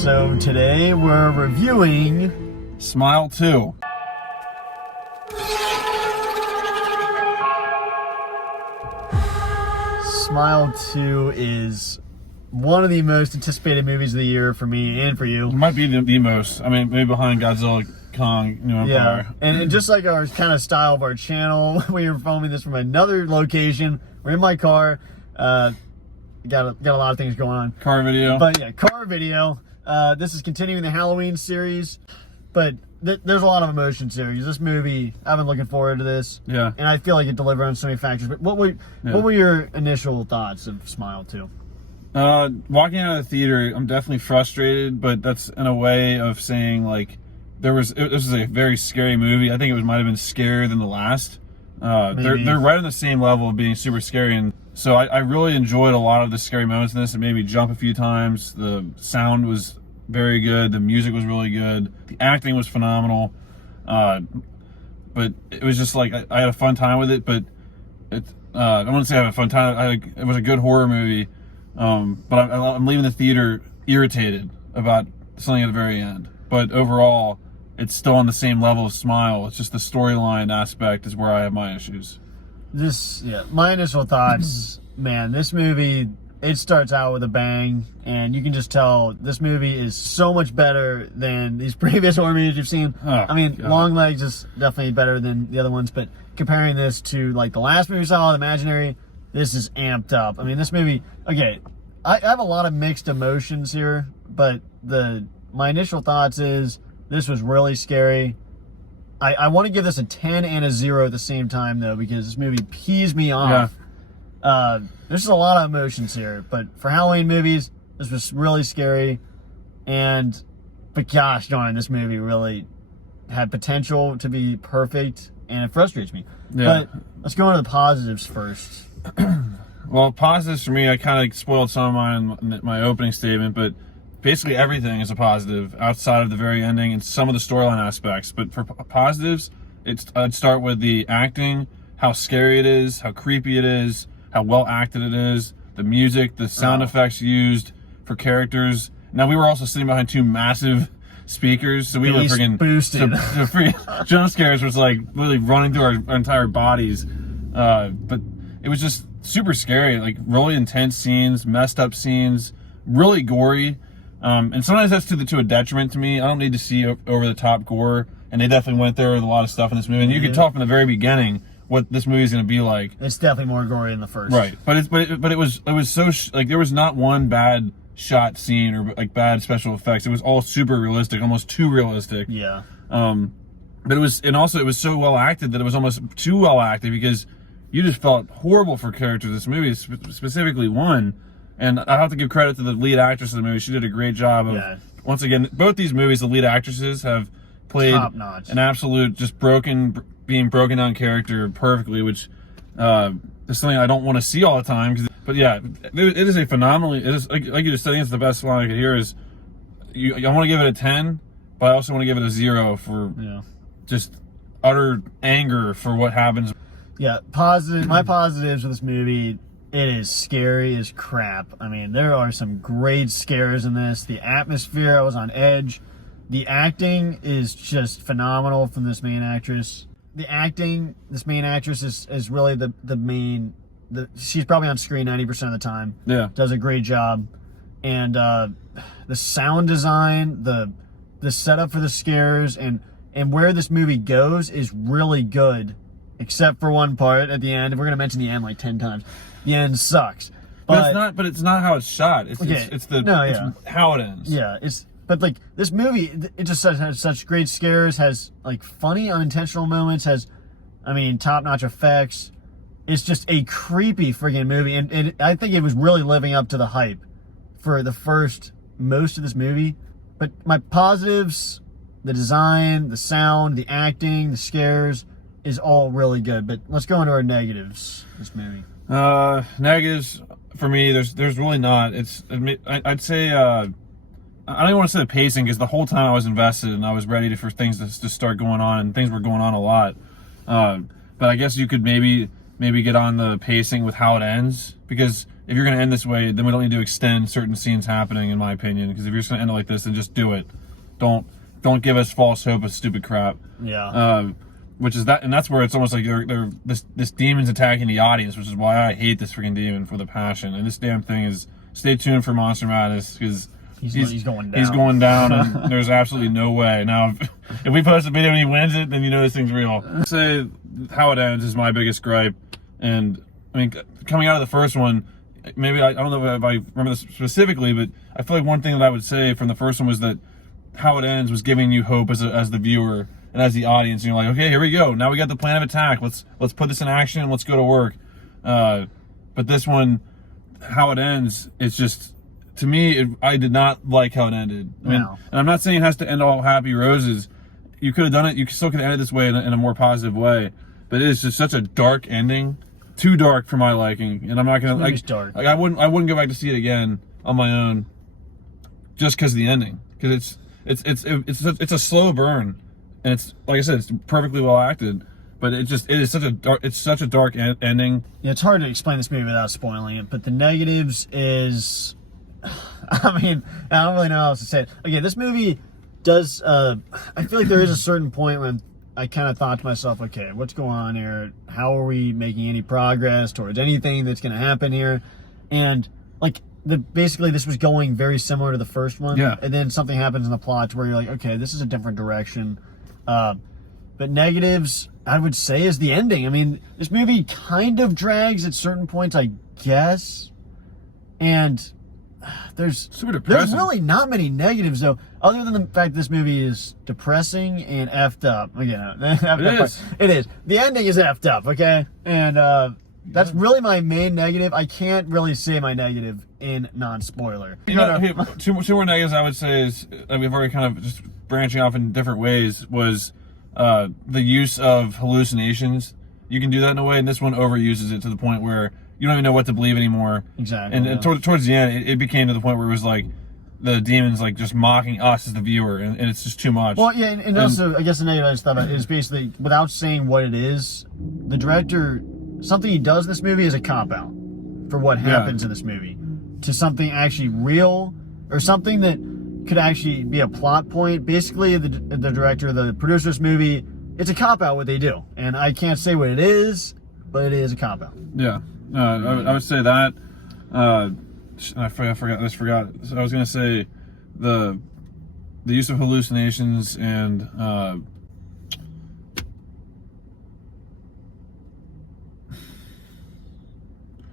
So today we're reviewing Smile 2. Smile 2 is one of the most anticipated movies of the year for me and for you. It might be the most. I mean, maybe behind Godzilla, Kong, New Empire. Yeah, and just like our kind of style of our channel, we are filming this from another location. We're in my car. Got a lot of things going on. Car video. But yeah, car video. This is continuing the Halloween series, but there's a lot of emotion series. This movie, I've been looking forward to this. Yeah. And I feel like it delivered on so many factors. But what were your initial thoughts of Smile 2? Walking out of the theater, I'm definitely frustrated, but that's in a way of saying like this was a very scary movie. I think it might have been scarier than the last. They're right on the same level of being super scary, and so I really enjoyed a lot of the scary moments in this. It made me jump a few times. The sound was very good. The music was really good. The acting was phenomenal. But it was just like I had a fun time with it. But I wouldn't say I had a fun time. It was a good horror movie. But I'm leaving the theater irritated about something at the very end. But overall, it's still on the same level of Smile. It's just the storyline aspect is where I have my issues. My initial thoughts, man, this movie, it starts out with a bang, and you can just tell this movie is so much better than these previous horror movies you've seen. Oh, I mean, God. Longlegs is definitely better than the other ones, but comparing this to like the last movie we saw, The Imaginary, this is amped up. I mean, this movie, okay, I have a lot of mixed emotions here, but my initial thoughts is this was really scary. I want to give this a 10 and a 0 at the same time, though, because this movie pees me off. Yeah. There's a lot of emotions here, but for Halloween movies, this was really scary. But gosh darn, this movie really had potential to be perfect, and it frustrates me. Yeah. But let's go into the positives first. Well, positives for me, I kind of spoiled some of mine in my opening statement, but basically everything is a positive outside of the very ending and some of the storyline aspects. But for positives, I'd start with the acting, how scary it is, how creepy it is, how well acted it is, the music, the sound effects used for characters. Now, we were also sitting behind two massive speakers, so we were freaking boosted. The freaking jump scares was like literally running through our entire bodies. But it was just super scary, like really intense scenes, messed up scenes, really gory. And sometimes that's to a detriment to me. I don't need to see over the top gore, and they definitely went there with a lot of stuff in this movie. And you could tell from the very beginning what this movie is going to be like. It's definitely more gory than the first. Right, but it was so like there was not one bad shot scene or like bad special effects. It was all super realistic, almost too realistic. Yeah. But it was so well acted that it was almost too well acted, because you just felt horrible for characters in this movie, specifically one. And I have to give credit to the lead actress of the movie. She did a great job of, once again, both these movies, the lead actresses have played an absolute just being broken down character perfectly, which is something I don't want to see all the time. But yeah, it is a phenomenally, it is, like you just said, I think it's the best one I could hear is, I want to give it a 10, but I also want to give it a 0 for just utter anger for what happens. Yeah, my positives with this movie, it is scary as crap. I mean, there are some great scares in this. The atmosphere, I was on edge. The acting is just phenomenal from this main actress. This main actress is really the main, she's probably on screen 90% of the time. Yeah. Does a great job. And the sound design, the setup for the scares, and where this movie goes is really good, except for one part at the end. We're going to mention the end like 10 times. The end sucks. But it's not how it's shot. It's how it ends. Yeah, but like this movie, it just has such great scares, has like funny unintentional moments, has, I mean, top-notch effects. It's just a creepy friggin' movie, and I think it was really living up to the hype for the first most of this movie. But my positives, the design, the sound, the acting, the scares, is all really good. But let's go into our negatives. This movie. Negatives for me, there's really not. I'd say I don't even want to say the pacing, because the whole time I was invested and I was ready for things to start going on, and things were going on a lot. But I guess you could maybe maybe get on the pacing with how it ends, because if you're going to end this way, then we don't need to extend certain scenes happening, in my opinion. Because if you're just going to end it like this, then just do it. Don't give us false hope with stupid crap. Yeah. Which is that, and that's where it's almost like this demon's attacking the audience, which is why I hate this freaking demon with a passion. And this damn thing is. Stay tuned for Monster Madness, because he's going down. He's going down, and there's absolutely no way. Now, if we post a video and he wins it, then you know this thing's real. I'd say how it ends is my biggest gripe. And, I mean, coming out of the first one, maybe, I don't know if I remember this specifically, but I feel like one thing that I would say from the first one was that how it ends was giving you hope as the viewer and as the audience. And you're like, okay, here we go. Now we got the plan of attack. Let's put this in action and let's go to work. But this one, how it ends, it's just, to me, I did not like how it ended. I mean, and I'm not saying it has to end all happy roses. You could have done it. You still could have ended this way in a more positive way. But it is just such a dark ending, too dark for my liking. And I'm not gonna dark. I wouldn't go back to see it again on my own, just because of the ending. Because it's a slow burn, and it's, like I said, it's perfectly well acted. But it's such a dark ending. Yeah, it's hard to explain this movie without spoiling it. But the negatives is, I mean, I don't really know how else to say it. Okay, this movie does. I feel like there is a certain point when I kind of thought to myself, okay, what's going on here? How are we making any progress towards anything that's going to happen here? And like basically this was going very similar to the first one. Yeah. And then something happens in the plot where you're like, okay, this is a different direction. But negatives, I would say, is the ending. I mean, this movie kind of drags at certain points, I guess. And there's really not many negatives, though, other than the fact this movie is depressing and effed up. Again, it is. The ending is effed up, okay? And that's really my main negative. I can't really say my negative in non-spoiler. Two more negatives I would say is, we've already kind of just branching off in different ways, was the use of hallucinations. You can do that in a way, and this one overuses it to the point where you don't even know what to believe anymore. Exactly. And towards the end, it became to the point where it was like the demons like just mocking us as the viewer, and it's just too much. Well, yeah, and also I guess the negative I just thought about is basically, without saying what it is, the director, something he does in this movie is a cop out for what happens in this movie to something actually real, or something that could actually be a plot point. Basically, the director, the producer of this movie, it's a cop out what they do, and I can't say what it is, but it is a cop out. Yeah, I would say that. I forgot. So I was gonna say the use of hallucinations and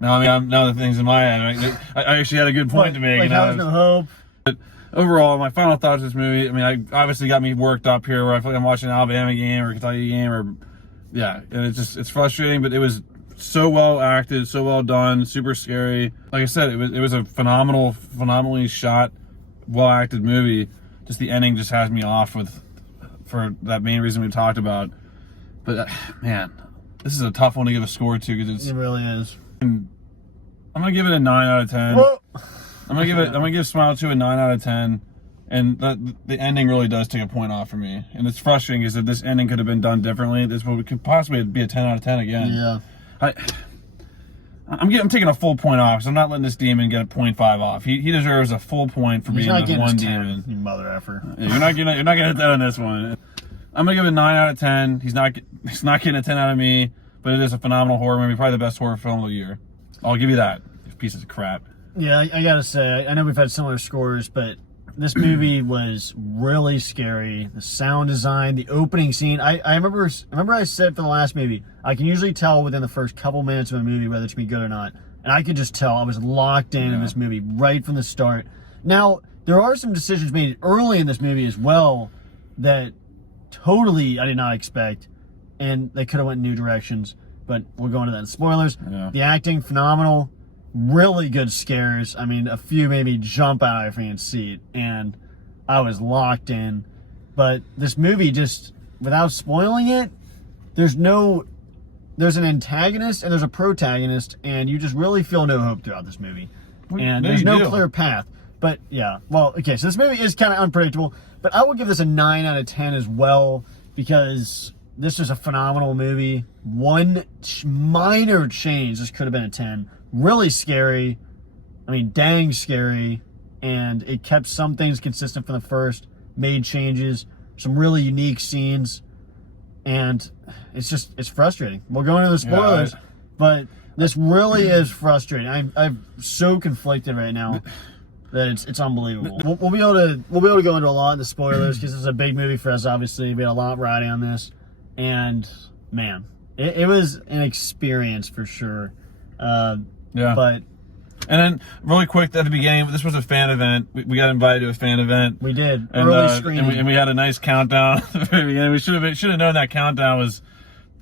now the things in my head. I actually had a good point to make. Like, how was no hope? But overall, my final thoughts of this movie, I mean, I obviously got me worked up here where I feel like I'm watching an Alabama game or a Kentucky game, or and it's frustrating, but it was so well acted, so well done, super scary. Like I said, it was a phenomenally shot, well acted movie. Just the ending just has me off for that main reason we talked about. But man, this is a tough one to give a score to, because it really is. I'm gonna give it a 9 out of 10. Whoa. I'm gonna give Smile 2 a 9 out of 10, and the ending really does take a point off for me, and it's frustrating because if this ending could have been done differently, this could possibly be a 10 out of 10 again. Yeah. I'm taking a full point off, because I'm not letting this demon get a 0.5 off. He deserves a full point for being that one demon. You mother effer. Yeah, you're not getting that on this one. I'm gonna give it a 9 out of 10. He's not getting a 10 out of me, but it is a phenomenal horror movie, probably the best horror film of the year. I'll give you that. Pieces of crap. Yeah, I gotta say, I know we've had similar scores, but this movie was really scary. The sound design, the opening scene. I remember I said for the last movie, I can usually tell within the first couple minutes of a movie whether it's gonna be good or not. And I could just tell I was locked in this movie right from the start. Now, there are some decisions made early in this movie as well that totally I did not expect, and they could have went in new directions, but we'll go into that in spoilers. Yeah. The acting, phenomenal. Really good scares. I mean, a few made me jump out of my freaking seat, and I was locked in. But this movie, just without spoiling it, there's an antagonist and there's a protagonist, and you just really feel no hope throughout this movie. And there's no clear path. But yeah, well, okay, so this movie is kind of unpredictable, but I would give this a 9 out of 10 as well, because this is a phenomenal movie. One minor change, this could have been a 10. Really scary. I mean, dang scary. And it kept some things consistent from the first, made changes, some really unique scenes. And it's frustrating. We'll go into the spoilers, but this really is frustrating. I'm so conflicted right now that it's unbelievable. We'll be able to go into a lot of the spoilers because this is a big movie for us. Obviously, we had a lot riding on this, and man, it was an experience for sure. But. And then, really quick at the beginning, this was a fan event. We got invited to a fan event. We did. And, Early screening. and we had a nice countdown at the very beginning. We should have known that countdown was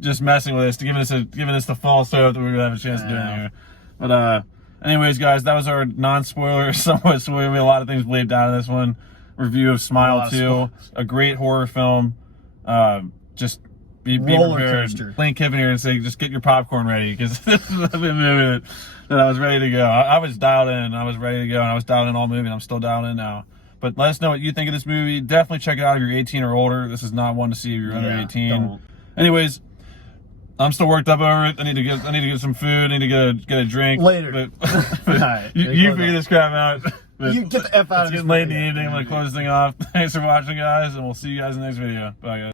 just messing with us, to giving us the false hope that we were gonna have a chance to do it here. But anyways, guys, that was our non-spoiler, somewhat spoiler. We had a lot of things bleeped out of this one. Review of Smile 2, a great horror film. Just be prepared. Lane Kiffin here and say, just get your popcorn ready, because this is a movie that I was ready to go. I was dialed in. I was ready to go, and I was dialed in all movie, and I'm still dialed in now. But let us know what you think of this movie. Definitely check it out if you're 18 or older. This is not one to see if you're under 18. Don't. Anyways, I'm still worked up over it. I need to get some food. I need to get a drink later. But Right, you figure this crap out. But you get the F out of it's this getting late in the video. evening. I'm gonna close this thing off. Thanks for watching, guys, and we'll see you guys in the next video. Bye, guys.